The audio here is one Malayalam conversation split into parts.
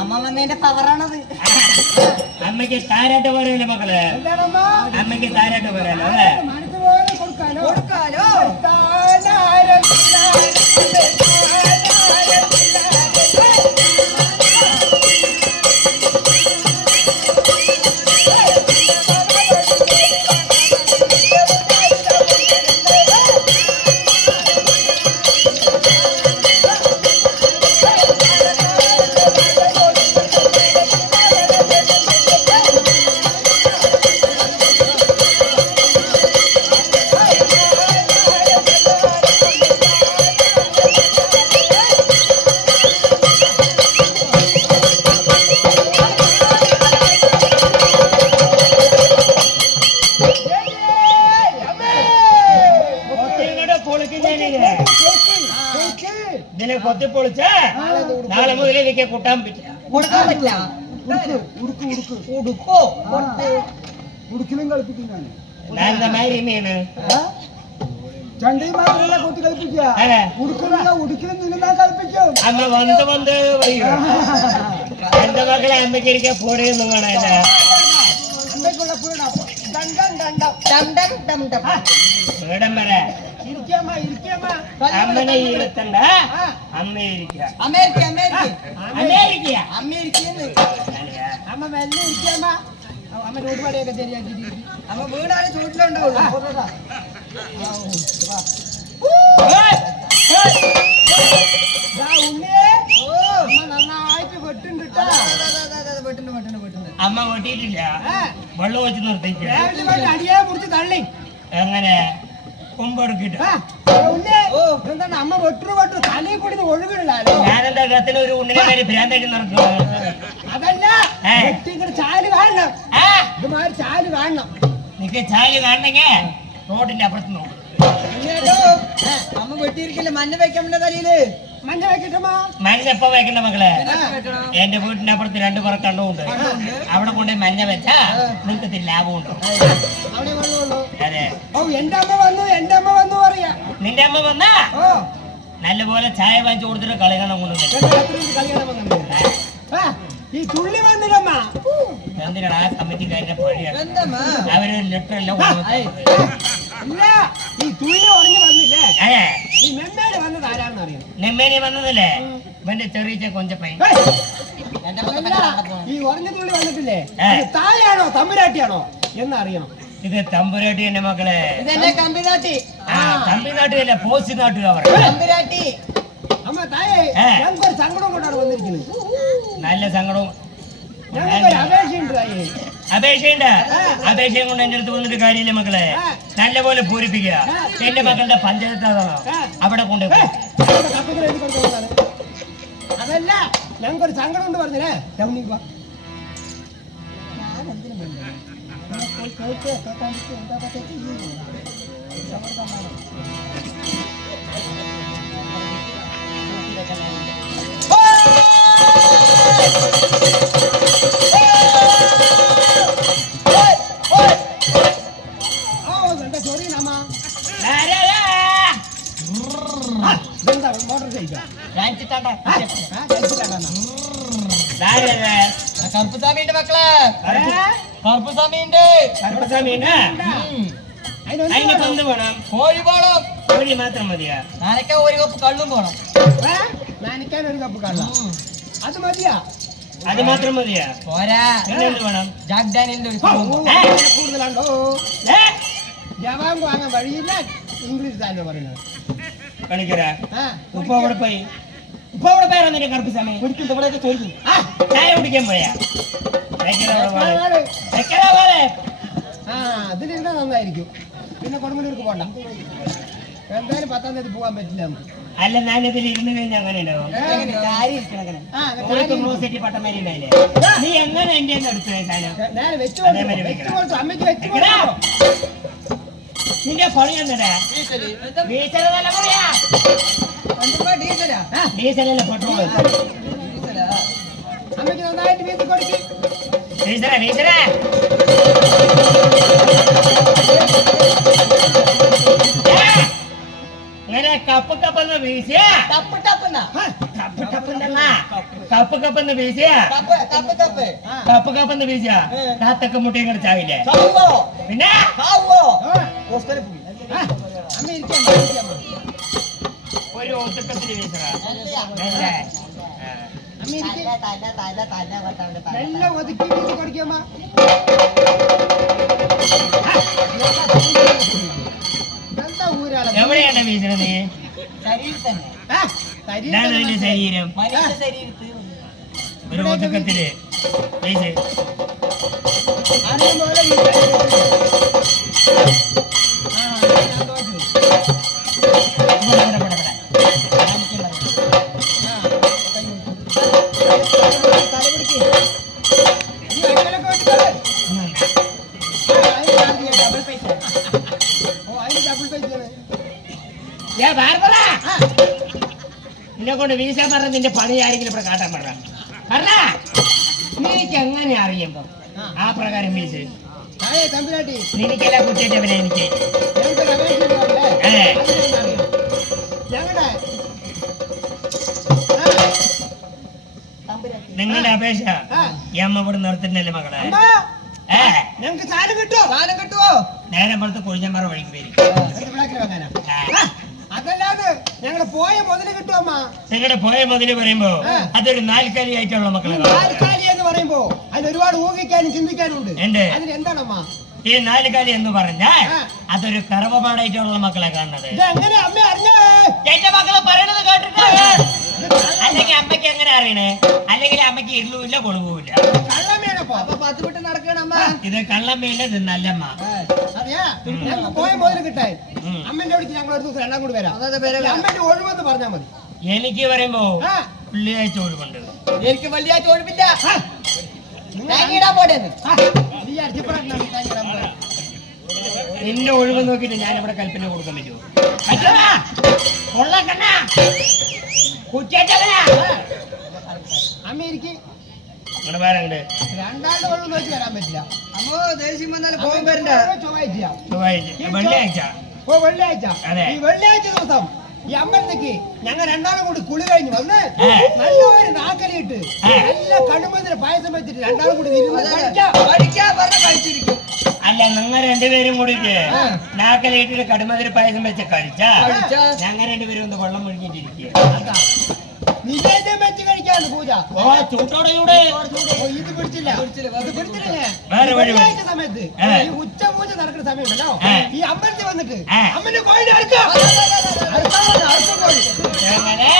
അമ്മ വന്നതിന്റെ പവറാണത്. അമ്മയ്ക്ക് താരാട്ട് പറയല്ലോ മക്കള്, അമ്മയ്ക്ക് താരാട്ട് പറയാലോ അല്ലേ? ഇതിനെ കൊത്തി പൊളിച്ച് നാളെ മുതൽ എനിക്ക് കൂട്ടാൻ പറ്റില്ല. ഉടുക്കിലും കളിപ്പിക്കുന്നതാണ് അമ്മ വന്ന് വന്ന് പറയൂ എന്റെ മക്കളെ അമ്മയ്ക്ക് ഇരിക്കാൻ പോരെയൊന്നും കാണാനില്ല. വീടം വരെ അമ്മനെ ഇരുത്തണ്ട, അമ്മ ഇരിക്കുക. അമേരിക്ക അമേരിക്ക അമേരിക്ക അമേരിക്കന്ന് അമ്മ മെല്ലെ ഇരിക്കാമ്മ. അമ്മ ചൂടുപാടിയൊക്കെ ശരിയാക്കി അമ്മ വീടാണ് ചൂട്ടിലുണ്ടാവുള്ളൂ. നന്നായിട്ട് വെട്ടുണ്ട്. അമ്മ വെട്ടിയിട്ടില്ല, വെള്ളം ഒഴിച്ച് നിർത്തിക്കുക. അടിയെ മുറിച്ച് തള്ളി എങ്ങനെ കൊമ്പെടുക്കിട്ട് എന്താണ് അമ്മ വെട്ടു തലയിൽ കൂടി ഒഴുകില്ല. ഞാനെന്താ കത്തിന് ഒരു ഉണ്ണിനെ പേര് ഭ്രാന്തായിട്ട് നടക്കുന്നത്? അതല്ല, ചാല് കാണണം, ഇതുമാതിരി ചാല് കാണണം. നിനക്ക് ചാല് കാണണെങ്കി റോഡിന്റെ അപ്പുറത്ത് നോക്കും. അമ്മ വെട്ടിയിരിക്കില്ല, മഞ്ഞ വെക്കാൻ തലയില്. മഞ്ഞ വെക്കട്ടമ്മ. മഞ്ഞ എപ്പ വെക്കണ്ട മക്കളെ? എന്റെ വീട്ടിന്റെ അപ്പുറത്ത് 2 പേർ കണ്ടുണ്ട്, അവിടെ കൊണ്ട് മഞ്ഞ വെച്ചാ നിങ്ങൾക്ക് ലാഭമുണ്ടോ? അവിടെ വെള്ളമുള്ളൂ. അതെ. ഓ എന്റെ അമ്മ വന്നു പറയാ. നിന്റെ അമ്മ വന്നാ നല്ലപോലെ ചായ വാങ്ങിച്ചു കൊടുത്തിട്ട് കളിക്കണം കൊണ്ടുവന്നു. ഈ തുള്ളി വന്നില്ലമ്മ. എന്തിനാണ് ആ കമ്മിറ്റിക്കാരുടെ പഴിയാണ്? അവര് ലെറ്റർ എല്ലാം ഇല്ല, ഈ തുള്ളി ഉറങ്ങി വന്നില്ലേ? ഈ മെമ്മേല് വന്നത് ആരാണെന്ന് അറിയാം. നെമ്മേനി വന്നതല്ലേ ഇവന്റെ ചെറിയ കൊഞ്ചപ്പൈൻ. ഈ ഉറഞ്ഞ തുള്ളി വന്നിട്ടില്ലേ, താഴെയാണോ തമ്പുരാട്ടിയാണോ എന്നറിയണം. ഇത് തമ്പുരാട്ടി എന്റെ മക്കളെ. തമ്പിനാട്ടിലല്ല, പോസ്റ്റ് നാട്ടുകാർ. അമ്മ താഴെ ഞങ്ങൾക്കൊരു സങ്കടം കൊണ്ടാണ് വന്നിരിക്കുന്നത്. നല്ല സങ്കടവും ഞങ്ങൾക്കൊരു അപേക്ഷയുണ്ട്. അപേക്ഷയുണ്ട്. അപേക്ഷയും കൊണ്ട് എന്റെ അടുത്ത് വന്നിട്ട് കാര്യമില്ല മക്കളെ. നല്ലപോലെ പൂരിപ്പിക്കുക. എന്റെ മക്കളുടെ പഞ്ചായത്താണോ അവിടെ കൊണ്ട്. അതല്ല, ഞങ്ങൾക്കൊരു സങ്കടം ഉണ്ട് പറഞ്ഞേ. മോട്ടോർ സൈക്കിൾ കറുപ്പുസ്വാമിന്റെ മക്കളെ, കറുപ്പുസ്വാമിന്റെ അതിന് പന്ത് വേണം, കോഴി പോണം. കോഴി മാത്രം മതിയാ? നനയ്ക്കാൻ 1 കപ്പ് കള്ളും പോണം. നനയ്ക്കാൻ 1 കപ്പ് കള്ള, അത് മതിയാ? അത് മാത്രം മതിയാ? പോരാ, പിന്നെന്ത് വേണം? ജാക്ക് ഡാനിയലിന്റെ ഒരു കൂടുതലുണ്ടോ? ജവാങ്ക് വാങ്ങാൻ വഴിയില്ല. ഇംഗ്ലീഷ് തന്നെ പറയുന്നത് കളിക്കരാ. ഉപ്പ അവിടെ പോയി, ഉപ്പ അവിടെ പോയാ നിന്റെ കറുപ്പ് സമയം ഇവിടെയൊക്കെ ചോദിക്കും. ചായ കുടിക്കാൻ പോയാ? അതിലിരുന്നാ നന്നായിരിക്കും. പിന്നെ കൊടുങ്ങല്ലൂർക്ക് പോണ്ട. എന്തായാലും 10-ാം തീയതി പോകാൻ പറ്റില്ല നമുക്ക്. അല്ല, ഞാനിതിൽ ഇരുന്ന് കഴിഞ്ഞാൽ അങ്ങനെ ഉണ്ടാവും. പട്ടമാരി ഉണ്ടായില്ലേ? നീ എങ്ങനെ എന്റെ അടുത്ത് അമ്മയ്ക്ക് വെച്ചു. നിന്റെ പണി എന്നടാ ഡീസല്. എന്താ ഡീസലല്ല പറയാ വണ്ടിപ്പോ ഡീസലാ? ഡീസലല്ല പെട്രോൾ ഡീസലാ? അമ്മയ്ക്ക് നന്നായിട്ട് വീട്ടിൽ കൊടുക്ക്. ഡീസലാ ഡീസലാ അങ്ങനെ കപ്പ് കപ്പെന്ന് വീശിയാ ടപ്പ് ടപ്പെന്നാ? കപ്പ് കപ്പെന്നല്ല കപ്പ് കപ്പെന്ന് വീശിയാ കപ്പ് കപ്പ് കപ്പ്. കപ്പ് കപ്പെന്ന് വീശിയാ കാത്തൊക്കെ മുട്ടയും കടിച്ചാവില്ലേ ചാവോ? പിന്നെ ചാവോ? ആ, പോസ്റ്ററിൽ പോയി. അമ്മ ഇരിക്കാം, അമ്മ ഇരിക്കാം. ഒരു ഒതുക്കത്തിന് വീശറാ അല്ലയാ. അല്ലേ അമ്മ ഇരിക്ക്. തല. നല്ല ഒതുക്കി വീട്ടിൽ കൊടുക്കമ്മ. എന്താ ഊരാളെ? എവിടെയാണ് വീശണത് നീ ശരീരം തന്നെ. ആ, ശരീരം ഇതാണ് നിന്റെ തന്നെ. ശരീരം മനുഷ്യ ശരീരത്തിൽ ഒരു ഒതുക്കത്തില് വീശ് ആദ്യം പോലെ ഈ ശരീരത്തിൽ. ആ, ഞാൻ തോറ്റു. ഇവിടെ, ഇവിടെ, ഇവിടെ, ഇവിടെ. ആ, കൈ കൊടുക്ക്. തല പിടിക്ക്. ഈ വെക്കലൊക്കെ വെച്ചിട്ട്. അതിന് ചാർജ് ചെയ്യാം, ഡബിൾ പൈസ. ഓ, അതിന് ഡബിൾ പൈസ ആണ്. ഏ ബാർബറ ആ, നിന്നെ കൊണ്ട് വീശാൻ പറഞ്ഞ നിന്റെ പണി ആരെങ്കിലും ഇവിടെ കാട്ടാൻ പറഞ്ഞ പറഞ്ഞ നിനക്ക് എങ്ങനെ അറിയുമ്പോ ആ പ്രകാരം വീശ് അതെ തമ്പുരാട്ടി, നിനക്കല്ല കുറ്റേറ്റവനെ എനിക്ക് ഞങ്ങൾക്ക് അപേക്ഷിക്കുന്നുണ്ടല്ലേ? അതെ. അതിനൊന്നും അറിയാം. ഞങ്ങളുടെ നിങ്ങളുടെ അപേക്ഷ ആ, ഈ അമ്മ ഇവിടെ നിർത്തുന്നല്ലേ മകളെ അമ്മ, ഏ ഞങ്ങൾക്ക് സാധനം കിട്ടുമോ? സാധനം കിട്ടുവോ? നേരെ പുറത്ത് കൊഴിഞ്ഞമ്മാറ വഴിക്ക് വരും ഇത് വിളക്കിൽ വെക്കാനാ? ആ, അതല്ലാതെ ഞങ്ങൾ പോയ മുതല് കിട്ടുമോ അമ്മ? നിങ്ങളുടെ പോയ മുതല് പറയുമ്പോ ആ. അതൊരു നാൽക്കാലി ആയിട്ടുള്ള മക്കളെ നാൽക്കാലി എന്ന് പറയുമ്പോ അതിൽ ഒരുപാട് ഊഹിക്കാനും ചിന്തിക്കാനും ഉണ്ട്. ഉണ്ട്. അതിന് എന്താണമ്മ? ഈ നാലുകാലി എന്ന് പറഞ്ഞാൽ ആ. അതൊരു കറവമാടായിട്ടുള്ള മക്കളെ കാണുന്നത് ഇത് എങ്ങനെ അമ്മ അറിഞ്ഞേ? എന്റെ മക്കളെ പറയണത് കേട്ടിട്ട് അല്ലെങ്കിൽ അമ്മയ്ക്ക് എങ്ങനെ അറിയണേ അല്ലെങ്കിൽ അമ്മയ്ക്ക് ഇരുളുമില്ല കൊളുവുമില്ല കള്ളമ്മയാണപ്പോ. അപ്പൊ 10 വിട്ട് നടക്കണമ്മ. ഇത് കള്ളമ്മയില്ല ഇത് നല്ലമ്മ അറിയാ, ഞങ്ങൾക്ക് പോയ മുതല് കിട്ടാൻ ഉം. അമ്മന്റെ അടുത്ത് ഞങ്ങൾ ഒരു ദിവസം എല്ലാം കൂടി വരാം. അതെ പേരെ ഈ അമ്മന്റെ ഒഴിവെന്ന് പറഞ്ഞാൽ മതി. എനിക്ക് പറയുമ്പോ ആ, വെള്ളിയാഴ്ച ഒഴിവുണ്ട് എനിക്ക് വലിയ ചോദിപ്പില്ല. ആ, നിങ്ങൾ തേങ്ങിടാൻ പോടേന്ന്. ആ, ഈ അടിച്ചപ്പുറം തേങ്ങിടാൻ പോരാ. നിന്റെ ഒഴിവ് നോക്കിട്ട് ഞാൻ ഇവിടെ കൽപ്പന കൊടുക്കാൻ പറ്റുമോ പറ്റുമോ? കൊള്ളക്കണ്ണ കുറ്റേറ്റവനാ അമ്മ എനിക്ക് അങ്ങനെ വേറെ രണ്ടാളുടെ ഒഴിവ് നോക്കി വരാൻ പറ്റില്ല. അമ്മോ ദേഷ്യം വന്നാൽ അമ്മ പോകാൻ വരണ്ട. ചൊവ്വാഴ്ച. ചൊവ്വാഴ്ച വെള്ളിയാഴ്ച ഓ, വെള്ളിയാഴ്ച. അതെ. ഈ വെള്ളിയാഴ്ച ദിവസം ഈ അമ്പലത്തേക്ക് ഞങ്ങൾ രണ്ടാളും കൂടി കുളി കഴിഞ്ഞ് വന്ന് ഏ. നല്ലൊരു നാക്കലിട്ട് ഏ. നല്ല കടുമ്പത്തിന് പായസം വെച്ചിട്ട് രണ്ടാളും കൂടി ഇരുന്ന് കഴിക്കാം. പഠിക്കാൻ പറഞ്ഞ കഴിച്ചിരിക്കും. അല്ല നിങ്ങൾ രണ്ടുപേരും കൂടിയിട്ട് ആ. നാക്കലേറ്റിട്ട് കടുമതിരി പായസം വെച്ച് കഴിച്ചാ കഴിച്ചാ ഞങ്ങൾ രണ്ടുപേരും ഒന്ന് വെള്ളം മുഴുകിട്ടിരിക്കുക അതാ. നിവേദ്യം വെച്ച് കഴിക്കാണ് പൂജ. ഓ ചൂട്ടോടെ ചൂട് ഓ, ഇത് പിടിച്ചില്ല. പിടിച്ചില്ല, ഇത് പിടിച്ചില്ലേ? വേറെ വഴി വെള്ളിയാഴ്ച സമയത്ത് ഏ. ഈ ഉച്ച പൂജ നടക്കുന്ന സമയമുണ്ടല്ലോ, ഏ. ഈ അമ്പലത്തിൽ വന്നിട്ട് ഏ. അമ്മന്റെ കോഴിനെ അറുക്കാം. എങ്ങനെ?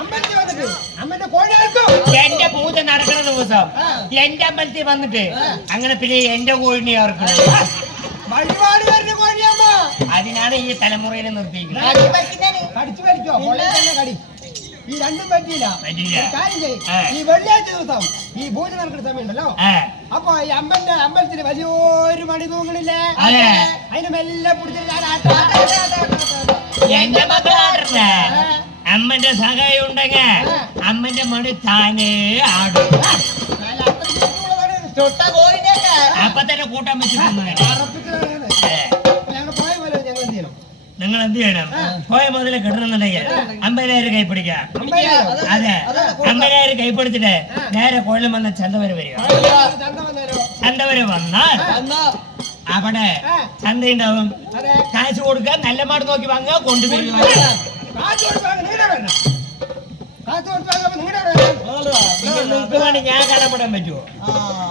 അമ്പലത്തിൽ വന്നിട്ട് അമ്മന്റെ കോഴിനെ അറുക്കും. എന്റെ പൂജ നടക്കുന്ന ദിവസം ആ. എന്റെ അമ്പലത്തിൽ വന്നിട്ട് ആ. അങ്ങനെ പിന്നെ എന്റെ കോഴിനെ ഓർക്കണം വഴിപാടുകാരന്റെ കോഴിയമ്മ അതിനാണ് ഈ തലമുറയിൽ നിർത്തിയിരിക്കുന്നത് കാട്ടി പറ്റിക്കാന്. കടിച്ചു വലിക്കോ? പൊള്ളയിൽ തന്നെ കടി. ഈ രണ്ടും പറ്റിയില്ല. പറ്റിയില്ല. ഒരു കാര്യം ചെയ്യ്. ആ. ഈ വെള്ളിയാഴ്ച ദിവസം ഈ പൂജ നടക്കുന്ന സമയമുണ്ടല്ലോ, ആ, അപ്പൊ ഈ അമ്പലത്തിന് വലിയൊരു മണി തൂങ്ങണില്ലേ, അതെ. അതിന് മെല്ലെ പിടിച്ചിട്ട് ഞാൻ ആട്ടാ. എന്റെ മക്കളാടണ്ട ആ. അമ്മന്റെ സഹായം ഉണ്ടെങ്കിൽ ആ. അമ്മന്റെ മണി താനേ ആടും നല്ല അത്രയ്ക്ക് ചൂടുള്ളതാണ്. ചൊട്ട കോഴിനെയൊക്കെ അപ്പൊ തന്നെ കൂട്ടാൻ വെച്ചിട്ടുണ്ട് അറപ്പിച്ചതാണ്. അപ്പൊ ഞങ്ങൾ പോയ പോലെ ഞങ്ങൾ എന്ത് ചെയ്യണം? നിങ്ങൾ എന്ത് ചെയ്യണം ആ. പോയ മുതല് കിട്ടണമെന്നുണ്ടെങ്കിൽ 50,000 കൈപ്പിടിക്കാം അമ്പതിനായിരം. അതെ അതാണ് 50,000 കൈപ്പിടിച്ചിട്ട് ആ. നേരെ കൊള്ളം വന്ന ചന്ത വരെ വരിക ചന്ത വന്നേരോ? ചന്ത വരെ വന്നാൽ വന്നോ. അവിടെ ആ. ചന്തയുണ്ടാവും അതെ. കാശ് കൊടുക്കുക നല്ല മാട് നോക്കി വാങ്ങുക കൊണ്ടുവരിക കാശ് കൊടുത്താൽ നിങ്ങളുടെ വരണം. കാശ് കൊടുത്താൽ നിങ്ങളുടെ വരണം. നിങ്ങൾക്ക് വേണ്ടി ഞാൻ കടപ്പെടാൻ പറ്റുമോ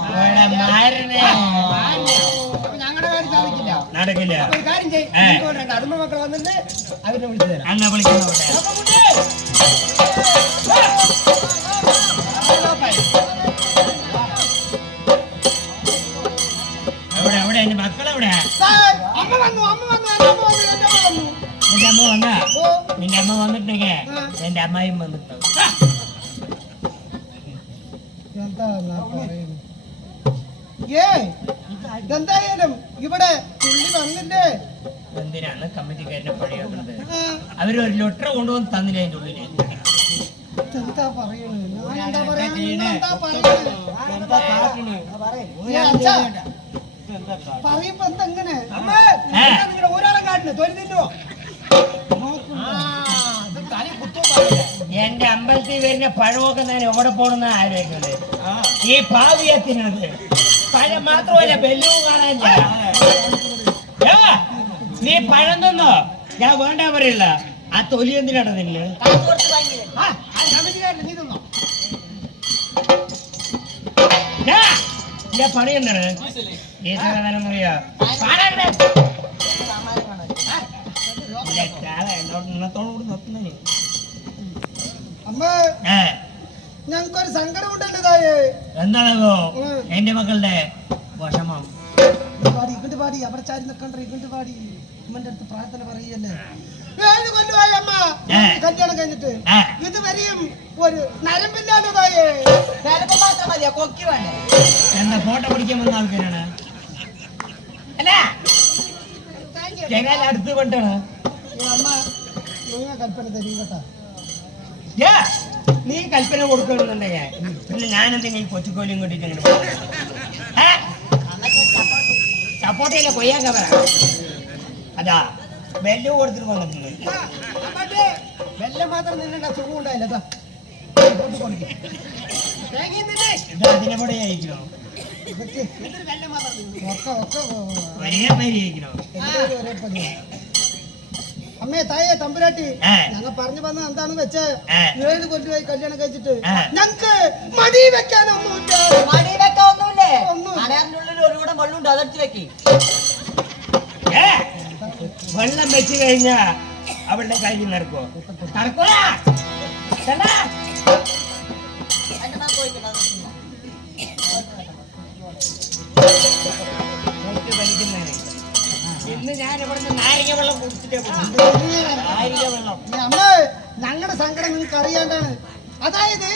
ഇവിടെ മാരനെ അപ്പൊ ഞങ്ങളുടെ കാര്യം സാധിക്കില്ല. നടക്കില്ല അപ്പൊ ഒരു കാര്യം ചെയ്യ്. ഏ. നിങ്ങൾക്ക് വേണ്ട അരുമ മക്കൾ വന്നിട്ട് അവരെ വിളിച്ചു തരാം. അന്ന വിളിക്കുന്നവിടെ അപ്പൊ കുട്ടി. അവിടെ അവിടെ എന്റെ മക്കളെവിടെ സാർ, അമ്മ വന്നു, അമ്മ വന്നു, എൻ്റെ അമ്മ വന്നു, എൻ്റെ അമ്മ വന്നു. നിന്റെ അമ്മ വന്നാ ഓ, നിന്റെ അമ്മ വന്നിട്ടുണ്ടെങ്കിൽ ആ. എന്റെ അമ്മായിയും വന്നിട്ടുണ്ടാവും എന്താ ഞാൻ പറയുന്നത്? ഏയ്, ഇതെന്തായാലും ഇവിടെ തുള്ളി വന്നില്ലേ? എന്ത് എന്തിനാണ് കമ്മിറ്റിക്കാരനെ പഴിയാക്കുന്നത്? അവരൊരു ലെറ്റർ കൊണ്ടുവന്ന് തന്നില്ല അതിന്റെ ഉള്ളില്. എന്താ പറയണേ? ഞാൻ എന്താ പറയണേ? ചെയ്യണേ? നിങ്ങൾ എന്താ പറയണേ? എന്താ കാട്ടണ്? ഏ, അച്ഛാ, പറയുമ്പോ എന്താ ഇങ്ങനെ? അമ്മേ, എന്താ നിങ്ങളുടെ ഒരാളെ കാട്ടിന് തൊഴുതില്ലോ തനി കുത്തോ പറയില്ല. എന്റെ അമ്പലത്തിൽ വരുന്ന പഴമൊക്കെ ഞാൻ എവിടെ പോണെന്ന് ആലോചിക്കുന്നത്. ഈ പാവിയത്തിനത് പഴം മാത്രമല്ല ബെല്ലവും കാണാനില്ല. നീ പഴം തന്നോ? ഞാൻ വേണ്ട പറയില്ല. ആ തൊലി എന്തിനാണ് നിന്നെ? ആ, ആ കമ്മിറ്റിക്കാരൻ നീ തിന്നോ? പണി എന്താണ്? ഈ സാധനം പറയാ ഇന്നത്തോടുകൂടി നിർത്തുന്നേ. അമ്മ, ഞങ്ങൾക്കൊരു സങ്കടം ഉണ്ടല്ലോ തായേ. എന്താണോ എന്റെ മക്കളുടെ വിഷമം? ഇങ്ങോട്ട് പാടി, അവിടെ ചാരി നിക്കണ്ട, ഇങ്ങോട്ട് പാടി. അമ്മന്റെ അടുത്ത് പ്രാർത്ഥന പറയല്ലേ. 7 കൊല്ലമായി അമ്മ കല്യാണം കഴിഞ്ഞിട്ട് ഇതുവരെയും ഒരു നരമ്പില്ലാതെ തായേ. നരമ്പ് മാത്രമല്ല, കൊക്കി വേണ്ടേ? എന്താ ഫോട്ടോ പിടിക്കാൻ വന്ന ആൾക്കാരാണ്? അല്ല ജനാല അടുത്ത് കൊണ്ടാണ്. അമ്മ, നിങ്ങൾ കൽപ്പന തരും കേട്ടാ. നീ കൽപ്പന കൊടുക്കണമെന്നുണ്ടെങ്കിൽ പിന്നെ ഞാനെന്തെങ്കിലും കൊച്ചുകോലിയും കൊണ്ടിട്ട് ഇങ്ങനെ സപ്പോർട്ട് ചെയ്യില്ല, കൊയ്യാൻ പറ. അതാ ബെല്ല് കൊടുത്തിട്ട് വന്നിട്ടുണ്ട്. വെല്ലം മാത്രം നിന്നെ സുഖം ഉണ്ടായില്ല. ഇത് അതിനെ കൂടെ ആയിരിക്കണോ? ഒരേ മാതിരി ആയിരിക്കണോ? അമ്മേ, തായേ, തമ്പുരാട്ടി, ഞങ്ങൾ പറഞ്ഞു വന്ന എന്താണെന്ന് വെച്ച് 7 കൊല്ലമായി കല്യാണം കഴിച്ചിട്ട് ഞങ്ങക്ക് മടി വെക്കാനൊന്നുമില്ല. മടി വെക്കൊന്നുമില്ലേ? ഒന്നും. അടയാറിന്റെ ഉള്ളിൽ ഒരു കൂടെ വെള്ളം അതെടുത്ത് വെക്കി. വെള്ളം വെച്ച് കഴിഞ്ഞാ അവളുടെ കയ്യിൽ നടക്കോ? നടക്കൂല. ഇന്ന് ഞാൻ ഇവിടുന്ന് നാരങ്ങ വെള്ളം കുടിച്ചിട്ടേ പോകും. നാരങ്ങ വെള്ളം. അമ്മേ, ഞങ്ങളുടെ സങ്കടം നിങ്ങൾക്ക് അറിയാണ്ടാണ്. അതായത്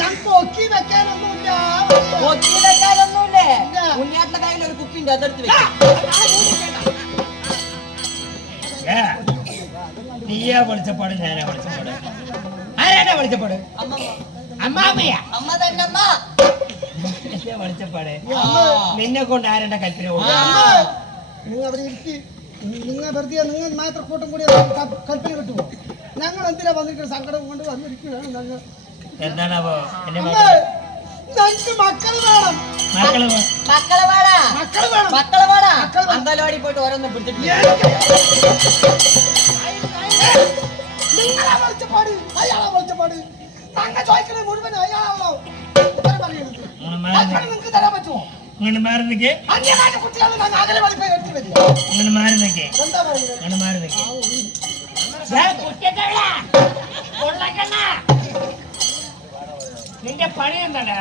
ഞങ്ങൾക്ക് ഒക്കി വെക്കാനൊന്നുമില്ല. ഒത്തി വെക്കാനൊന്നുമില്ലേ? ഇല്ല. ഉണ്ണിയാട്ടിന്റെ കയ്യിൽ ഒരു കുപ്പിണ്ട്, അതെടുത്ത് വെക്കി. നീയാ വെളിച്ചപ്പാട്, ഞാനാ വെളിച്ചപ്പാട്. ആരാടാ വെളിച്ചപ്പാട്? അമ്മാമ്മയാ? അമ്മ തന്നെ അമ്മ. വെളിച്ചപ്പാട്. നിന്നെ കൊണ്ട് ആരുടെ കൽപ്പന? നിങ്ങൾ അവിടെ ഇരുത്തി, നിങ്ങൾ വെറുതെ നിങ്ങൾ മാത്രം കൂട്ടം കൂടി കൽപ്പന കിട്ടുമോ? ഞങ്ങൾ എന്തിനാ വന്നിരിക്കുന്ന സങ്കടം കൊണ്ട് വന്നിരിക്കുകയാണ് ഞങ്ങൾ. എന്താണാവോ എന്റെ അമ്മേ, ഞങ്ങൾക്ക് മക്കള് വേണം. മക്കള്? മക്കളെ വേടാ, മക്കള് വേണം. മക്കളെ വേടാ. മക്കളെ വേണം. അമ്പലവാടി പോയിട്ട് ഓരോന്നും പിടിച്ചിട്ട് നിങ്ങളാ വെളിച്ചപ്പാട്, അയാളാ വെളിച്ചപ്പാട്. ഞങ്ങൾ ചോദിക്കുന്നത് മുഴുവൻ അയാളാണോ? ഉത്തരം പറയരുത്. മക്കള് നിങ്ങൾക്ക് തരാൻ പറ്റുമോ? ഇങ്ങനെ മാറി നിൽക്കേ. അന്യമായിട്ട് കുട്ടികളെ ഞങ്ങൾ അകലെ വലിപ്പം എടുത്ത് വരില്ല. ഇങ്ങനെ മാറി നിൽക്കേ. എന്താ പറയുന്നത്? ഇങ്ങനെ മാറി നിൽക്കേ. നിന്റെ പണി എന്താടാ?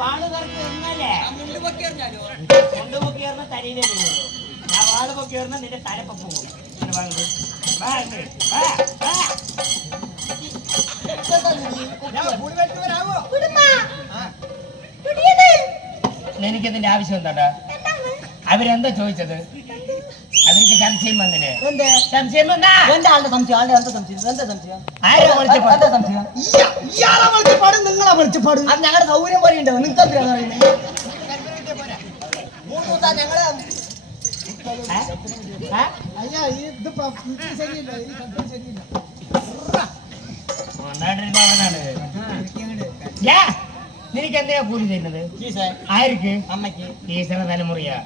വാള് കറക്കി എറിഞ്ഞല്ലേ? കൊണ്ടുപൊക്കി എറിഞ്ഞ തലയിലേ വീഴുള്ളൂ. ഞാൻ വാള് പൊക്കി എറിഞ്ഞ നിന്റെ തലപ്പൊക്കെ പോകും. എനിക്കതിന്റെ ആവശ്യം എന്താടാ? അവരെന്താ ചോദിച്ചത്? അവർക്ക് സംശയം വന്നില്ലേ? എന്തേ? സംശയം വന്നാ എന്റെ ആളുടെ സംശയം, ആളുടെ എന്താ സംശയം? എന്താ സംശയം? ആരാ വിളിച്ചപ്പാട്? എന്താ സംശയം? ഇയാളാ വെളിച്ചപ്പാട്, നിങ്ങളാ വെളിച്ചപ്പാട്. അത് ഞങ്ങളുടെ സൗകര്യം പോലെ ഉണ്ടോ? നിങ്ങൾക്ക് എന്തിനാ പറയുന്നത്? 3 ദിവസം ഞങ്ങള് അയ്യാ, ഇത് ശരിയില്ല, ഈ കൽപ്പന ശരിയില്ല. നിനക്ക് എന്തെയാ കൂലി തരുന്നത്? ഫീസ് ആർക്ക്? അമ്മയ്ക്ക്. ടീച്ചറ തലമുറയാ.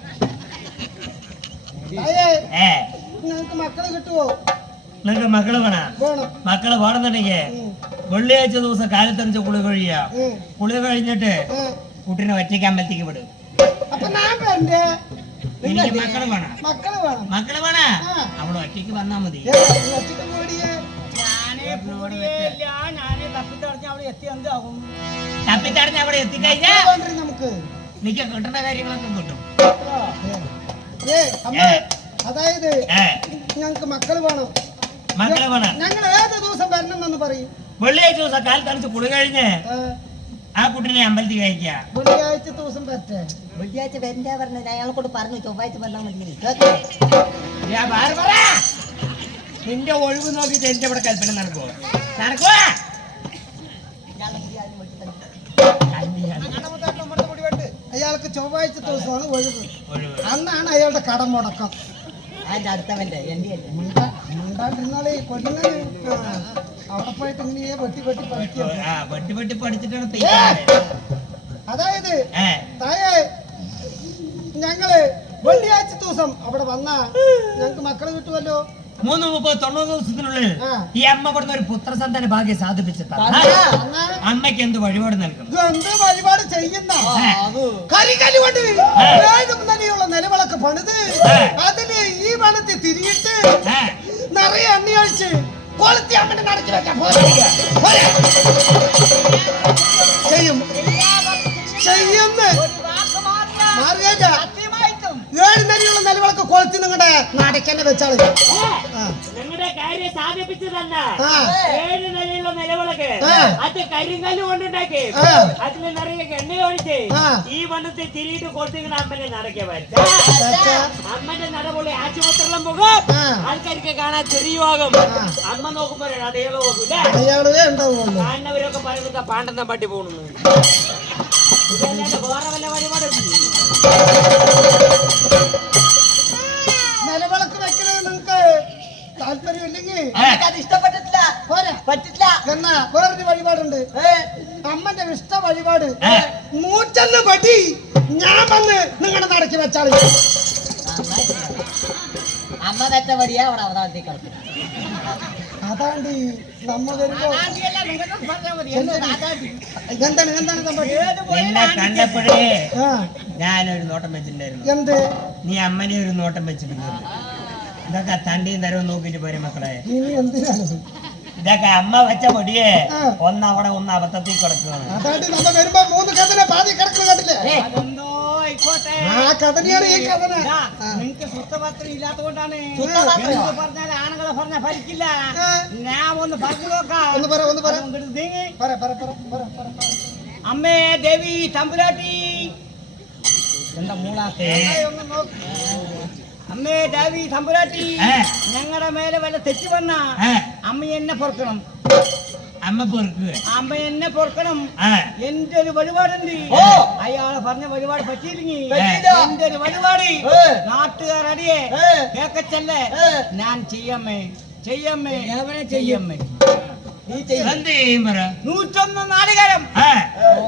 നിങ്ങൾക്ക് മക്കള് കിട്ടുവോ? നിങ്ങക്ക് മക്കള് വേണം? വേണം. മക്കള് വേണമെന്നുണ്ടെങ്കിൽ വെള്ളിയാഴ്ച ദിവസം കാലത്തറിച്ച് കുളി കഴിയാ. കുളി കഴിഞ്ഞിട്ട് കുട്ടീനെ ഒറ്റയ്ക്ക് അമ്പലത്തേക്ക് വിടും. അപ്പൊ ഞാൻ വരണ്ടേ? എനിക്ക് മക്കള് വേണം. മക്കള് വേണം. മക്കള് വേണം. അവിടെ ഒറ്റയ്ക്ക് വന്നാ മതി. ഒറ്റയ്ക്ക് കൂടിയേ തപ്പിത്തടഞ്ഞ് അവിടെ എത്തിക്കഴിഞ്ഞാ നമുക്ക് നിനക്ക് കിട്ടുന്ന കാര്യങ്ങളൊക്കെ കിട്ടും. അമ്മ, അതായത് ഞങ്ങൾക്ക് മക്കള് വേണം. മക്കളെ വേണം. ഞങ്ങൾ ഏത് ദിവസം വരണം എന്ന് പറയും. വെള്ളിയാഴ്ച ദിവസം കാലത്തടിച്ച് കുളി കഴിഞ്ഞ് ആ കുട്ടിനെ അമ്പലത്തിൽ കഴിക്കുക. വെള്ളിയാഴ്ച ദിവസം പറ്റേ വെള്ളിയാഴ്ച വരണ്ടാ പറഞ്ഞത് അയാളെ കൊണ്ട് പറഞ്ഞു ചൊവ്വാഴ്ച വന്നാൽ മതി നിന്റെ ഒഴിവ് നോക്കിട്ട് എന്റെ ഇവിടെ കൽപ്പന നടക്കുവോ? നടക്കുവാ? അയാൾക്ക് ചൊവ്വാഴ്ച ദിവസമാണ് ഒഴിവ്. ഒഴിവ്. അന്നാണ് അയാളുടെ കടം മുടക്കം. അതിന്റെ അടുത്തവന്റെ എന്റെ മിണ്ടാണ്ടിരുന്നാളെ കൊല്ലുന്നത്. അവിടെ പോയിട്ട് ഇങ്ങനെ വെട്ടി വെട്ടി പഠിക്കുക. ആ, വെട്ടി വെട്ടി പഠിച്ചിട്ടാണ് അതായത് തായേ ഞങ്ങള് വെള്ളിയാഴ്ച ദിവസം അവിടെ വന്നാ ഞങ്ങക്ക് മക്കളെ കിട്ടുമല്ലോ. 390 ദിവസത്തിനുള്ളിൽ ഈ അമ്മ ഇവിടുന്ന് ഒരു പുത്രസന്താന ഭാഗ്യം സാധിപ്പിച്ചിട്ടാ അമ്മയ്ക്ക് എന്ത് വഴിപാട് നൽകും? എന്ത് വഴിപാട് ചെയ്യുന്ന കരികല് കൊണ്ട് 7 നിലയുള്ള നിലവിളക്ക് പണിത് അതില് ഈ വനത്തിൽ തിരിയിട്ട് നിറയെ എണ്ണ ഒഴിച്ച് കൊളുത്തി അമ്മനെ നടക്കി വെക്കാം. ചെയ്യും ചെയ്യുന്ന് മാറിയേക്ക 7 നിലയുള്ള നിലവിളക്ക് കൊളുത്തി നിങ്ങളുടെ നടക്കന്നെ വെച്ചാള്. നിങ്ങളുടെ കാര്യം സാധിപ്പിച്ചു തന്നെ 7 നിലയുള്ള നിലവിളക്ക് അത് കരിങ്കല്ല് കൊണ്ടുണ്ടാക്കി അതിന് നിറയെ എണ്ണ ഒഴിച്ച് ഈ വനത്തിൽ തിരിയിട്ട് കൊടുത്തിങ്ങനെ അമ്മനെ നടക്കെ വരച്ച അമ്മന്റെ നടപൊളി ആശുപത്രിയിലും പോകും. ആൾക്കാർക്ക് കാണാൻ ചെറിയാകും. അമ്മ നോക്കുമ്പോ അടയാളോ നോക്കൂല. കാണുന്നവരൊക്കെ പറയുന്നത് പാണ്ടെന്ന പട്ടി പോകണമെന്ന്. വേറെ വല്ല വഴിപാടും നിലവിളക്ക് വെക്കണത് നിങ്ങൾക്ക് താല്പര്യമില്ലെങ്കിൽ അത് ഇഷ്ടപ്പെട്ടിട്ടില്ല പറ്റില്ല എന്നാ വേറൊരു വഴിപാടുണ്ട്. അമ്മന്റെ ഇഷ്ട വഴിപാട് 101 പടി ഞാൻ വന്ന് നിങ്ങളുടെ നടക്കി വെച്ചാളി. അമ്മ വെച്ച വടിയാ അവിടെ അവതാരത്തിൽ കിടക്കും. അതാണ്ട് നമ്മ വരുമ്പോ എന്താണ് എന്താണ് എന്നെ കണ്ടപ്പോഴേ ഞാനൊരു നോട്ടം വെച്ചിട്ടുണ്ടായിരുന്നു. എന്ത് നീ അമ്മനെ ഒരു നോട്ടം വെച്ചിട്ടുണ്ട്. ഇതൊക്കെ തണ്ടിയും തരവും നോക്കിട്ട് പോരെ മക്കളെ. ഇനി എന്തിനാണ് ഇതൊക്കെ അമ്മ വെച്ച പൊടിയെ ഒന്ന് അവിടെ ഒന്ന് അബദ്ധത്തിൽ കിടക്കുകയാണ്. അതാണ്ട് നമ്മ വരുമ്പോ 3 കഥന പാതി കിടക്കുന്ന കണ്ടില്ലേ? ആ കഥനെയാണ് ഈ കഥന. നിങ്ങക്ക് സുത്തപത്രം ഇല്ലാത്തതുകൊണ്ടാണ് പറഞ്ഞാൽ ആണുങ്ങളെ പറഞ്ഞാൽ ഫലിക്കില്ല. ഞാൻ ഒന്ന് പറഞ്ഞു നോക്കാം. ഒന്ന് പറ ഒന്ന് പറ പറ പറ പറ പറ. അമ്മേ ദേവി തമ്പുരാട്ടി എന്താ മൂളാത്തെ? അമ്മേ ദേവി തമ്പുരാട്ടി ഞങ്ങളുടെ മേലെ വല്ല തെറ്റ് വന്ന അമ്മ എന്നെ പൊറുക്കണം. അമ്മ പൊറുക്കുക. അമ്മ എന്നെ പൊറുക്കണം. എന്റെ ഒരു വഴിപാടുണ്ട്. അയാളെ പറഞ്ഞ വഴിപാട് പറ്റിയില്ലെങ്കിൽ എന്റെ ഒരു വഴിപാട് നാട്ടുകാരടിയെ കേക്കച്ചല്ലേ ഞാൻ ചെയ്യമ്മേ ചെയ്യമ്മേ ചെയ്യമ്മേ. 101 നാളികേരം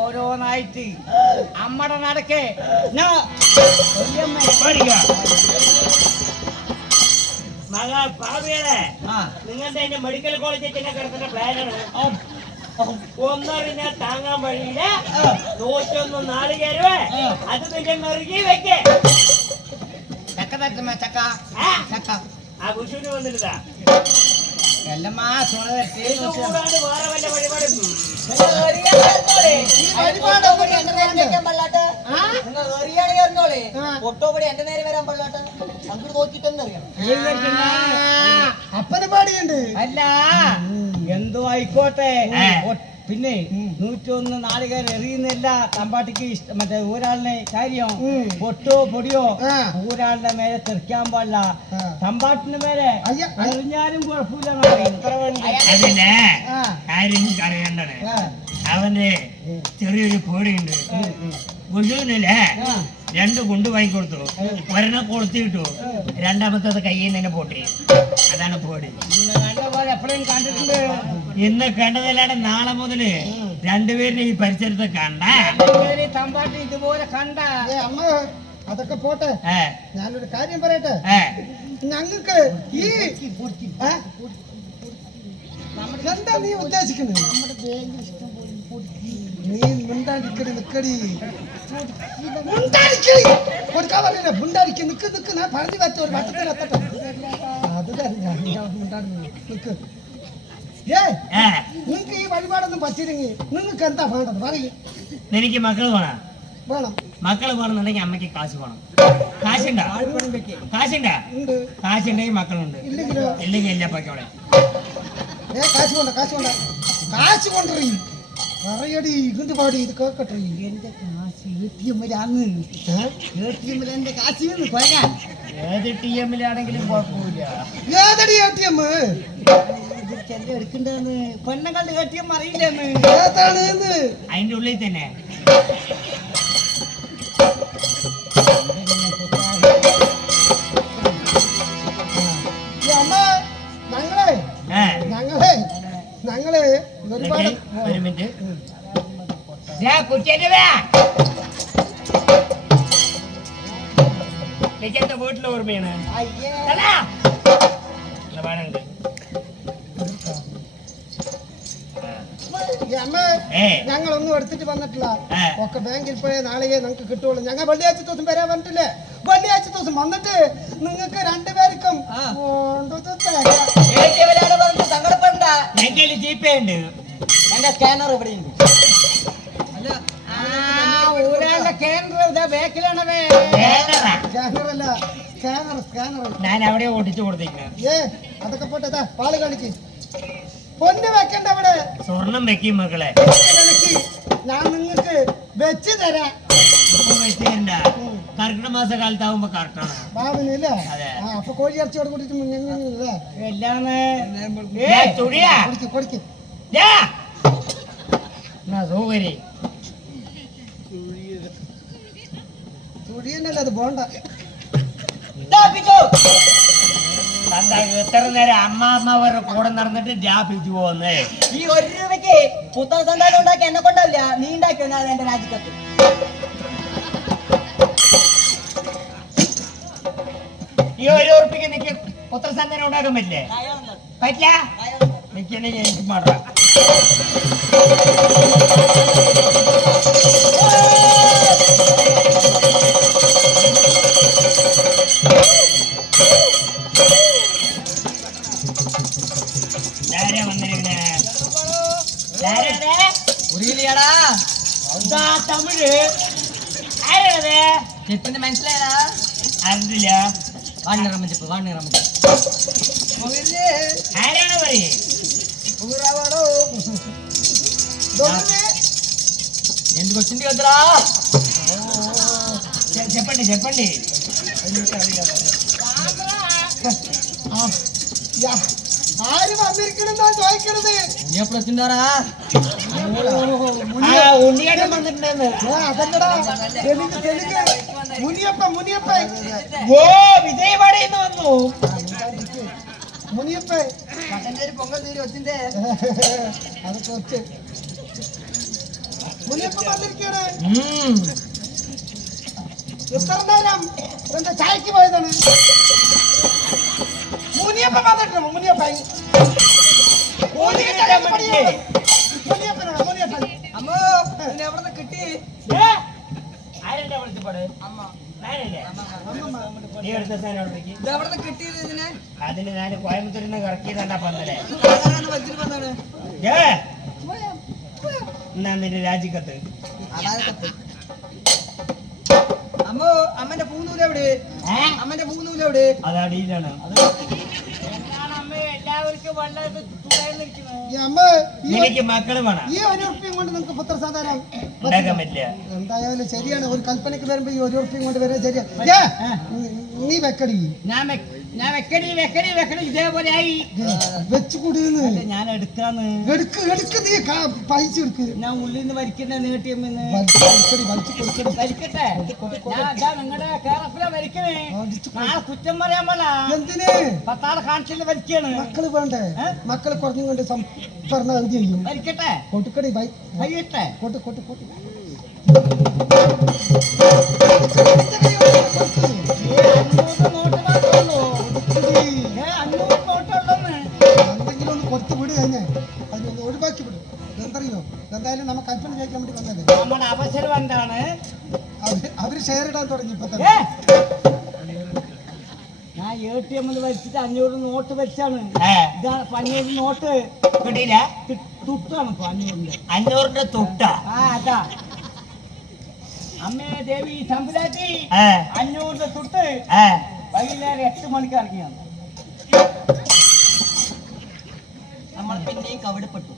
ഓരോന്നായിട്ട് അമ്മയുടെ നടക്കെ മകൾ പാവികളെ നിങ്ങളുടെ മെഡിക്കൽ കോളേജിൽ തന്നെ കിടക്കുന്ന പ്ലാനാണ്. ഒന്നറിഞ്ഞാൽ താങ്ങാൻ വഴിയില്ല. 101 നാളികേരവേ അത് നിന്റെ നെറുകി വെക്കേ. ചക്ക തട്ടുമ്മ ചക്ക ചക്ക ആ വിഷുവിന് വന്നിട്ടാ എല്ലമ്മാ കൂടാണ്ട് വേറെ വല്ല വഴിപാടും ഒട്ടോപടി എന്റെ നേരെ വരാൻ പാടില്ലാട്ട അങ്ങോട്ട് നോക്കിട്ട് തന്നെ അറിയണം. അപ്പന പാടിയുണ്ട്. അല്ല എന്തോ ആയിക്കോട്ടെ. പിന്നെ 101 നാളികേരം എറിയുന്നില്ല തമ്പാട്ടിക്ക് ഇഷ്ടം. മറ്റേ ഒരാളിനെ കാര്യം പൊട്ടോ പൊടിയോ ഒരാളുടെ മേലെ തെറിക്കാൻ പാടില്ല. തമ്പാട്ടിന് മേലെ എറിഞ്ഞാലും കുഴപ്പമില്ല. അതിന്റെ കാര്യം അറിയണ്ടേ? അവന്റെ ചെറിയൊരു പേടിയുണ്ട്. വിഷുവിനല്ലേ 2 കുണ്ട് വാങ്ങിക്കൊടുത്തു. ഒരെണ്ണം കൊളുത്തിട്ടു. രണ്ടാമത്തത് കയ്യിൽ നിന്ന് പൊട്ടി. അതാണ് പേടി. എപ്പോഴും കണ്ടിട്ടുണ്ട്. ഇന്ന് കണ്ടതല്ലാണ്ട് നാളെ മുതല് 2 പേരിനെ ഈ പരിസരത്ത് കണ്ട തമ്പാട്ടി ഇതുപോലെ കണ്ട അമ്മ അതൊക്കെ പോട്ടെ. ഞാനൊരു കാര്യം പറയട്ടെ. ഞങ്ങൾക്ക് ഈ എന്താ നീ ഉദ്ദേശിക്കുന്നത്? നീ മുണ്ടാടിക്കടി നിക്കടി കൊടുക്കാൻ പറഞ്ഞ മുണ്ടാടിക്ക് നിക്ക് നിക്ക്. ഞാൻ പറഞ്ഞു വെച്ച ഒരു വട്ടത്തിൽ എത്തട്ടെ. അത് നിക്ക്. നിങ്ങക്ക് ഈ വഴിപാടൊന്നും പറ്റിയില്ലെങ്കിൽ നിങ്ങൾക്ക് എന്താ വേണ്ടത് പറയും. എനിക്ക് മക്കള് വേണം. വേണം മക്കള് വേണമെന്നുണ്ടെങ്കിൽ അമ്മയ്ക്ക് കാശ് വേണം. കാശുണ്ടാ? കാശുണ്ടാ? കാശുണ്ടെങ്കിൽ മക്കളുണ്ട്. ഇല്ലെങ്കിൽ എല്ലാ പക്കോടെ കാശ് കൊണ്ട കാശ് കൊണ്ട കാശ് കൊണ്ടറി. പറയടി ഇങ്ങോട്ട് പാടി ഇത് കേക്കട്ടെ. എന്റെ കാശ് ATM-ലാന്ന്. ATM-ൽ എന്റെ കാശ് കൊല്ലാൻ. ഏത് TM-ലാണെങ്കിലും കുഴപ്പമില്ല. ഏതടി ATM? ചെല്ലം എടുക്കണ്ടെന്ന് പെണ്ണുങ്ങളുടെ ATM അറിയില്ലെന്ന്. ഏതാണ് അതിന്റെ ഉള്ളിൽ തന്നെ അമ്മ ഞങ്ങളെ ഒരുപാട് ഒരു മിനിറ്റ് വീട്ടിലെ ഓർമ്മയാണ് അമ്മ ഞങ്ങളൊന്നും എടുത്തിട്ട് വന്നിട്ടില്ല. ഒക്കെ ബാങ്കിൽ പോയ നാളെ നിങ്ങൾക്ക് കിട്ടുള്ളൂ. ഞങ്ങൾ വെള്ളിയാഴ്ച ദിവസം വരാൻ പറഞ്ഞിട്ടില്ലേ? വെള്ളിയാഴ്ച ദിവസം വന്നിട്ട് നിങ്ങൾക്ക് രണ്ടുപേർക്കും ജിപേ ഉണ്ട്. എന്റെ സ്കാനർ എവിടെയുണ്ട്? ഞാൻ അവിടെ ഓടിച്ചു കൊടുത്തേക്കുന്നത്. അതൊക്കെ പോട്ടെ. പാല് കാണിക്ക്. പൊന്ന് വെക്കണ്ട അവിടെ. സ്വർണം വെക്കും മക്കളെ. ഞാൻ നിങ്ങൾക്ക് വെച്ച് തരാം. കർക്കിടക മാസ കാലത്താവുമ്പോ കറക്റ്റാണ് ബാബിനല്ലേ? അപ്പൊ കോഴി ഇറച്ചിയോട് കൂടിയിട്ട് കൊടുക്കും. തുടിയന്നല്ലേ അത് പോണ്ട. എത്ര നേരം അമ്മാവരുടെ കൂടെ നടന്നിട്ട് ജാപിച്ചു പോകുന്നേ. ഈ 1 രൂപയ്ക്ക് പുത്തൻ സന്താനം ഉണ്ടാക്കി എന്നെ കൊണ്ടല്ല, നീ ഉണ്ടാക്കിയോ? ഞാൻ എന്റെ രാജ്യത്ത് ഈ 1 ഉറുപ്പിക്ക് നിക്ക് പുത്ര സന്താനം ഉണ്ടാക്കാൻ പറ്റില്ലേ? പറ്റില്ല. നിക്കണെങ്കിൽ എനിക്ക് മാറാം. തമിഴ് ചെപ്പിന്റെ മനസ്സിലായതാ? അറിഞ്ഞില്ല. വാണിറമ്മ ചെപ്പ്, വാണിറമ്മ ആരാണ് പറയേ? എന്ത് കൊച്ചിന്റെ കത്തറാ? చెప్పండి చెప్పండి. ആര് വന്നിരിക്കണെന്നാ ചോദിക്കണത്? എപ്പോഴും വെച്ചിണ്ടാറാ? ഉണ്ണിയേട്ടൻ വന്നിട്ടുണ്ടെന്ന്. അതല്ലടാ, തെലുങ്ക് മുനിയപ്പ ഓ വിജയവാഡയിൽ നിന്ന് വന്നു. മുനിയപ്പ പൊങ്കൽ തീരെ വെച്ചിന്റെ അതൊക്കെ വെച്ച് മുനിയപ്പ വന്നിരിക്കണേ. എത്ര നേരം എന്താ ചായക്ക് പോയതാണ്? മുനിയപ്പ വന്നിട്ടുണ്ട്. മുനിയപ്പ അമ്മോ എവിടെ കിട്ടി? ആരെന്റെ വിളിച്ചപ്പാട്? നീ എടുത്ത സാധനം അവിടേക്ക് ഇതെവിടെ കിട്ടിയത് ഇതിനെ? അതിന് ഞാൻ കോയമ്പത്തൂരിൽ നിന്ന് ഇറക്കിയതാണ്ടാ പന്നലെ. വെച്ചിട്ട് വന്നാണ് എന്നാ നിന്റെ രാജിക്കത്ത്. അമ്മോ അമ്മന്റെ പൂന്നൂല് എവിടെ? അമ്മന്റെ പൂന്നൂല് എവിടെ? അത് അടിയിലാണ്. എല്ലാവർക്കും എനിക്ക് മക്കള് വേണം. ഈ 1 ഉറുപ്പിയും കൊണ്ട് നിങ്ങൾക്ക് പുത്ര സാധാരണ ഉണ്ടാക്കാൻ പറ്റില്ല. എന്തായാലും ശരിയാണ്. ഒരു കൽപ്പനക്ക് വരുമ്പോ ഈ 1 ഉറുപ്പിയും കൊണ്ട് വരാൻ ശരിയാ. നീ വെക്കടി. ഞാൻ വെക്കടി ഇതേപോലെ ആയി വെച്ചു കൂടിയെന്ന്. ഞാൻ എടുക്കാന്ന്. എടുക്ക് നീ പൈസ എടുക്ക്. ഞാൻ ഉള്ളിൽ നിന്ന് വരിക്കണ്ട നീട്ടിയെന്ന് വരിക്കട്ടെ. നിങ്ങളുടെ കേരളത്തിലെ വരിക്കണേ. നാളെ കുറ്റം പറയാൻ പോലെ എന്തിന്? 10 ആളെ കാണിച്ചില്ല വരിക്കാണ്. മക്കള് വേണ്ടേ? മക്കള് കുറഞ്ഞുകൊണ്ട് പറഞ്ഞ എന്ത് ചെയ്യും? വരിക്കട്ടെ. കൊട്ടുക്കടി കൈയിട്ടെ. കൊട്ട് 500 നോട്ട് മാത്രമേ ഉള്ളൂ. 500 നോട്ടുള്ളൂന്ന്. എന്തെങ്കിലും ഒന്ന് കൊടുത്തു വിട്. തന്നെ അതിനൊന്ന് ഒഴിവാക്കി വിടും. എന്തറിയോ? എന്തായാലും നമ്മ കൽപ്പന ചോദിക്കാൻ വേണ്ടി വന്നത്. നമ്മുടെ അവസരം എന്താണ്? അവര് ഷെയർ ഇടാൻ തുടങ്ങി ഇപ്പൊ തന്നെ. ഞാൻ ATM-ൽ വലിച്ചിട്ട് 500 നോട്ട് വെച്ചാണ്. 500 നോട്ട് കിട്ടിയില്ല. തുട്ടാണ് 500-ന്റെ. 500-ന്റെ തുട്ട. അതാ അമ്മേ ദേവി തമ്പുരാട്ടി 500-ന്റെ തുട്ട് വൈകുന്നേരം 8 മണിക്ക് ഇറങ്ങിയാണ്. നമ്മൾ പിന്നെയും കവിടപ്പെട്ടു.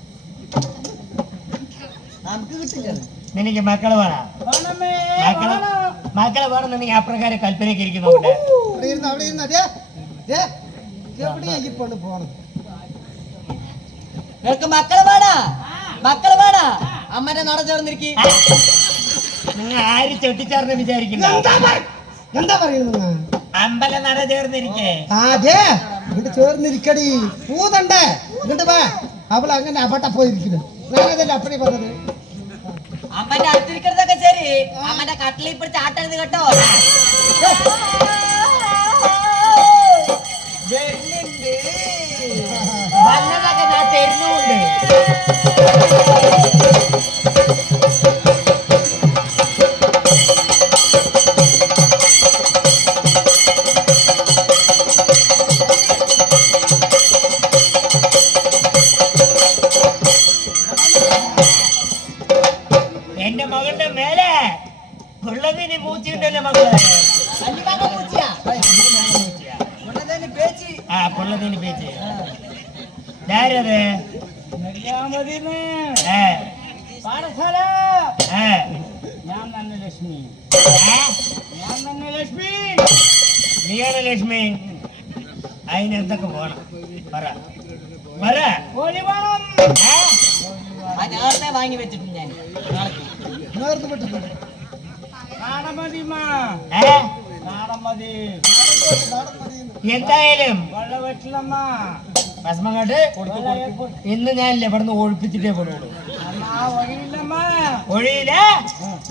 നമുക്ക് കിട്ടില്ല. നിനക്ക് മക്കള് വേണം. വേണമേ, മക്കളെ വേണമെന്നുണ്ടെങ്കിൽ അപ്രകാരം കൽപ്പനയ്ക്ക് ഇരിക്കുന്നുണ്ട്. അവിടെ ഇരുന്ന എവിടെയാ ഈ പെണ്ണ് പോണത്? നിനക്ക് മക്കള് വേടാ, മക്കള് വേടാ. അമ്മന്റെ നട ചേർന്നിരിക്കി. നിങ്ങൾ ആര് ചെട്ടിച്ചാറിനെ വിചാരിക്കുന്നു? എന്താ പറയുന്നത്? അമ്പല നട ചേർന്നിരിക്കേ. അതെ, ഇങ്ങോട്ട് ചേർന്നിരിക്കടി. പൂതണ്ടേ ഇങ്ങോട്ട് വാ. അവൾ അങ്ങനെ അപട്ട പോയിരിക്കുന്നു. ഞാനതല്ലേ അപ്പഴേ പറഞ്ഞത്. അമ്മന്റെ അടുത്തിരിക്കുന്നതൊക്കെ ശരി, അമ്മന്റെ കട്ടിലിൽ പിടിച്ച് ആട്ടരുത് കേട്ടോ. വല്ലതൊക്കെ ഞാൻ തരുന്നുണ്ട്. എന്റെ മകളുടെ മേലെ ഉള്ളതിന് മൂച്ചിണ്ടല്ലോ മകള്. ആ പൊള്ളതിന് പേച്ച് ആരത്? പാഠശാല. ഏ ഞാൻ തന്നെ ലക്ഷ്മി, ഏ? ഞാൻ തന്നെ ലക്ഷ്മി. നീയാണ് ലക്ഷ്മി. അതിനെന്തൊക്കെ പോണം പറ പറ. കോഴി വേണം. ഏ? നേരത്തെ വാങ്ങി വെച്ചിട്ടുണ്ട് ഞാൻ. നേർന്ന് വിട്ടിട്ടുണ്ട്. നാടമതിമാ, ഏ? നാടമതി. എന്തായാലും വെള്ള വെട്ടിലമ്മ. ഭസ്മങ്ങോട്ട് ഇന്ന് ഞാനില്ല ഇവിടുന്ന് ഒഴിപ്പിച്ചിട്ടേ പോടുള്ളൂ. അമ്മ ഒഴിയില്ലമ്മ. ഒഴിയില്ല,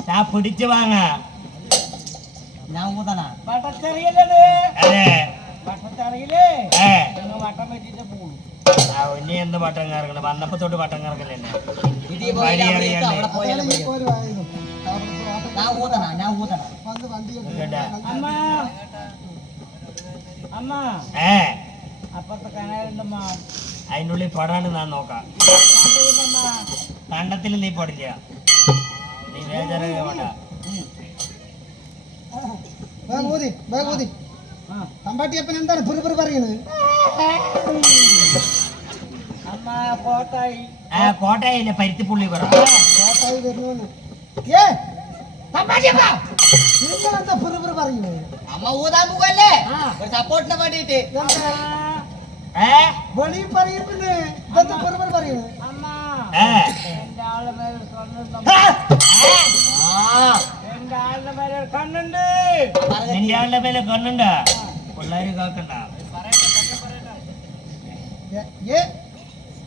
ഞാൻ പിടിച്ചു വാങ്ങാ. ഞാൻ ഊതണ വട്ടച്ചെറിയല്ലേ? അതെ. വട്ടച്ചെറിയില്ലേ? ഏ നിങ്ങൾ വട്ടം വെച്ചിട്ട് പോകും. ഇനി എന്ത് വട്ടം കറക്കണം? വന്നപ്പോ തൊട്ട് വട്ടം കറക്കലല്ലേ. ഇടി പോയാലും അവിടെ പോയാലും ഈ ഒരു വായനും. ഞാൻ ഊതണ, ഞാൻ ഊതണ. വന്ന് വണ്ടി കേട്ടാ? അമ്മ, അമ്മ ഏ അപ്പുറത്തെ കിണറുണ്ടമ്മ. അതിനുള്ളിൽ പടാണ്ട് ഞാൻ നോക്കാം. കണ്ടുകൊണ്ടമ്മ. കണ്ടത്തിൽ നീ പടില്ല. നീ വേദന വേണ്ട. വേഗൂതി. തമ്പാട്ടിയപ്പൻ എന്താണ് പുറു പറയുന്നത്? അമ്മ കോട്ടായി. കോട്ടയിലെ പരുത്തിപ്പുള്ളി പറ. കോട്ടായി വരുന്നു. നിങ്ങളെന്താ പുറു പറയുന്നത്? അമ്മ ഊതാൻ പോകല്ലേ ഒരു സപ്പോർട്ടിന് വേണ്ടിട്ട്. വെളിയിൽ പറയുന്നത് ഇതെന്താ പുറു പറയുന്നത്? അമ്മ ഏ എന്റെ ആളുടെ മേലെ കണ്ണുണ്ട്. ആ എന്റെ ആളുടെ മേലെ കണ്ണുണ്ട്. നിന്റെ ആളുടെ മേലെ കണ്ണുണ്ട. പിള്ളേര് കേക്കണ്ട.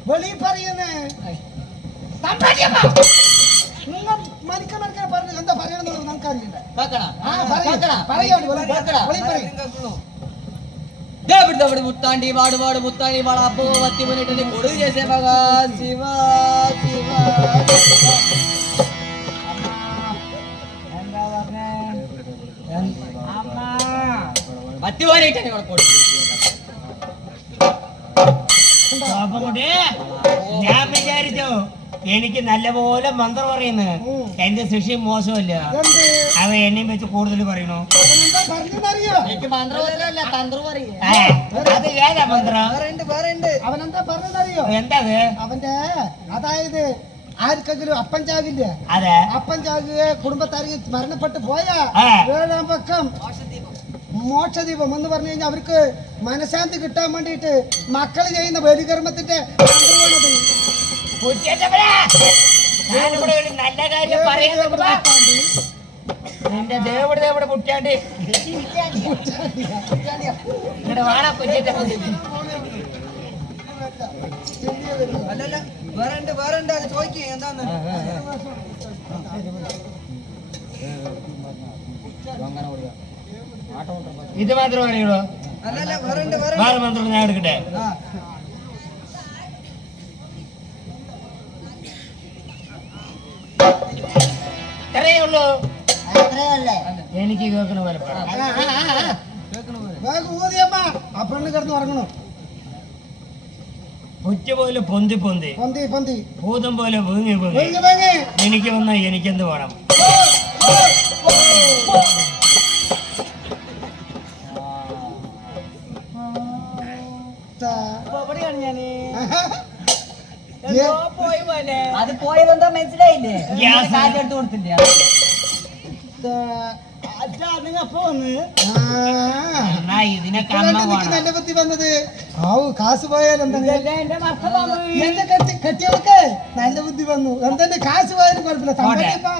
വെളിയിൽ പറയുന്നത് നിങ്ങൾ മണിക്കാൻ പറഞ്ഞു എന്താ പറയണമെന്ന് നമുക്കറിയില്ല. മുത്താണ്ടി പാട് പാട് മുത്താണ്ടി പാട് അപ്പോ പത്തി മുന്നിട്ട് കൊടു ചേച്ചേ മകാ ശിവ ശിവ. എന്താ പറഞ്ഞേ? അമ്മ പത്തി പോയിട്ട് കൊടുക്കും. ഞാൻ വിചാരിച്ചു എനിക്ക് നല്ലപോലെ മന്ത്രം പറയുന്നു. എന്റെ ശിഷ്യം മോശമല്ല. അവ എന്നെയും വെച്ച് കൂടുതൽ പറയണോ? എനിക്ക് മന്ത്രമല്ല തന്ത്രം പറയും. അത് ഏതാ മന്ത്രം? അവനെന്താ പറഞ്ഞതറിയോ? എന്താ അവന്റെ അതായത് ആർക്കെങ്കിലും അപ്പൻ ചാകില്ല, അതെ അപ്പൻ ചാകുക കുടുംബത്താരി മരണപ്പെട്ട് പോയാ ആ. ഏഴാം പക്കം മോക്ഷദീപം എന്ന് പറഞ്ഞു കഴിഞ്ഞാൽ അവർക്ക് മനഃശാന്തി കിട്ടാൻ വേണ്ടിയിട്ട് മക്കൾ ചെയ്യുന്ന ബലികർമ്മത്തിന്റെ മന്ത്രമാണത്. ഞാനിവിടെ ഒരു നല്ല കാര്യം പറയുന്നത്. നിന്റെ ദേവടെ കുട്ടിയാണ്ട് ഇവിടെ വാടാ കുറ്റിയുടെ അല്ലല്ല വേറെ അത് ചോദിക്കുക എന്താന്ന്. ഇത് മാത്രം അറിയുള്ളൂ. അല്ലല്ല വേറെ മന്ത്രം ഞാൻ എടുക്കട്ടെ. ഇത്രയേ ഉള്ളൂ. എനിക്ക് കേൾക്കണ പോലെ പാടാം. ഊതിയമ്മ ആ പെണ്ണ് കിടന്ന് ഉറങ്ങണം. പുറ്റ പോലെ പൊന്തി പൊന്തി പൊന്തി പൊന്തി ഭൂതം പോലെ വീങ്ങി വീങ്ങി വേങ്ങി വേങ്ങി എനിക്ക് വന്ന എനിക്കെന്ത് വേണം? എവിടെയാണ് ഞാന്? എന്തോ പോയി പോലെ അത് പോയതെന്തോ മനസ്സിലായില്ലേ ഗ്യാസ്. കാറ്റ് എടുത്ത് കൊടുത്തില്ല അച്ഛാ നിങ്ങ പോന്ന് എന്നാ ഇതിനൊക്കെ അമ്മ വേണം. നല്ല ബുദ്ധി വന്നത് ആവു കാശ് പോയാലെന്താ ഇതല്ലേ എന്റെ മക്കളാണ് എന്റെ കെട്ടിയവർക്ക് നല്ല ബുദ്ധി വന്നു എന്തെന്റെ കാശ് പോയാലും കുഴപ്പമില്ല തമ്പാടിയപ്പാ,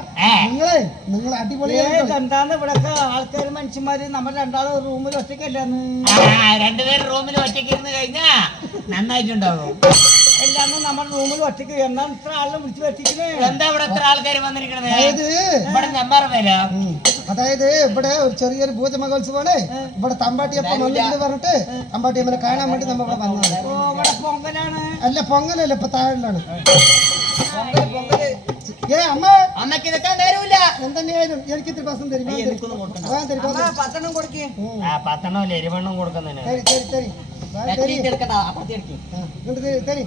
നിങ്ങൾ അടിപൊളിയായിട്ട് എന്താന്ന് ഇവിടെ ആൾക്കാര് മനുഷ്യന്മാര് നമ്മൾ രണ്ടാളും റൂമിൽ ഒറ്റയ്ക്കല്ലാന്ന് രണ്ടുപേരും റൂമിൽ ഒറ്റയ്ക്ക് ഇരുന്ന് കഴിഞ്ഞാ നന്നായിട്ടുണ്ടാവും. എല്ലാന്ന് നമ്മുടെ റൂമിൽ ഒറ്റയ്ക്ക് എന്നാ ഇത്ര ആളിനെ വിളിച്ചു വെച്ചിരിക്കണേ എന്താ ഇവിടെ എത്ര ആൾക്കാർ വന്നിരിക്കണത്? അതായത് ഇവിടെ നമ്പർ വരാം. അതായത് ഇവിടെ ഒരു ചെറിയൊരു പൂജമഹോത്സവമാണ്. ഇവിടെ തമ്പാട്ടിയപ്പ വന്നിട്ട് പറഞ്ഞിട്ട് തമ്പാട്ടിയമ്മനെ കാണാൻ വേണ്ടി നമ്മൾ ഇവിടെ വന്നത്. ഓ ഇവിടെ പൊങ്കലാണ് അല്ല പൊങ്ങലല്ല, ഇപ്പൊ താഴിലാണ്. അമ്മ അമ്മക്ക് ഇതൊക്കെ നേരമില്ല എന്തെന്നെയായാലും എനിക്ക് ഇത്തിരി പസം തരും. ഞാൻ തരും. ഞാൻ തരും. പത്തെണ്ണം കൊടുക്കേ പത്തെണ്ണോ എരിവെണ്ണം കൊടുക്കുന്നതിന് തരി തരി തരി എടുക്കണ്ട അപ്പുറത്ത് എടുക്കും ഇങ്ങോട്ട് തരി.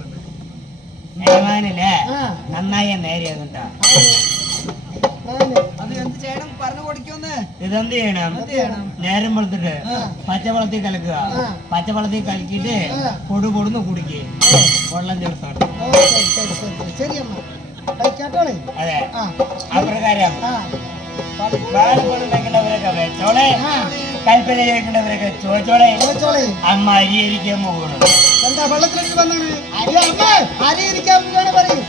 യജമാനല്ലേ ആ നന്നായി നേരിയതുണ്ടാ. അത് എന്ത് ചെയ്യണം പറഞ്ഞു കൊടുക്കുമെന്ന് ഇതെന്ത് ചെയ്യണം? നേരം വെളുത്തിട്ട് പച്ചവെള്ളത്തിൽ കലക്കുക. പച്ചവെള്ളത്തിൽ കലക്കിയിട്ട് കൊടുന്ന് കുടിക്കുക. വെള്ളം ചേർത്താണ്. ശരി അമ്മ കേട്ടോളേ. അതെ ആ അപ്രകാരം ആ ബാലപ്പെടുന്നവരൊക്കെ വെച്ചോളെ, കൽപ്പന ചെയ്യേണ്ടവരൊക്കെ ചോദിച്ചോളെ. ചോദിച്ചോളേ. അമ്മ അരിയിരിക്കാൻ പോകണം. എന്താ വെള്ളത്തിലേക്ക് വന്നാണ് അമ്മ ആരെയിരിക്കാൻ പറയും.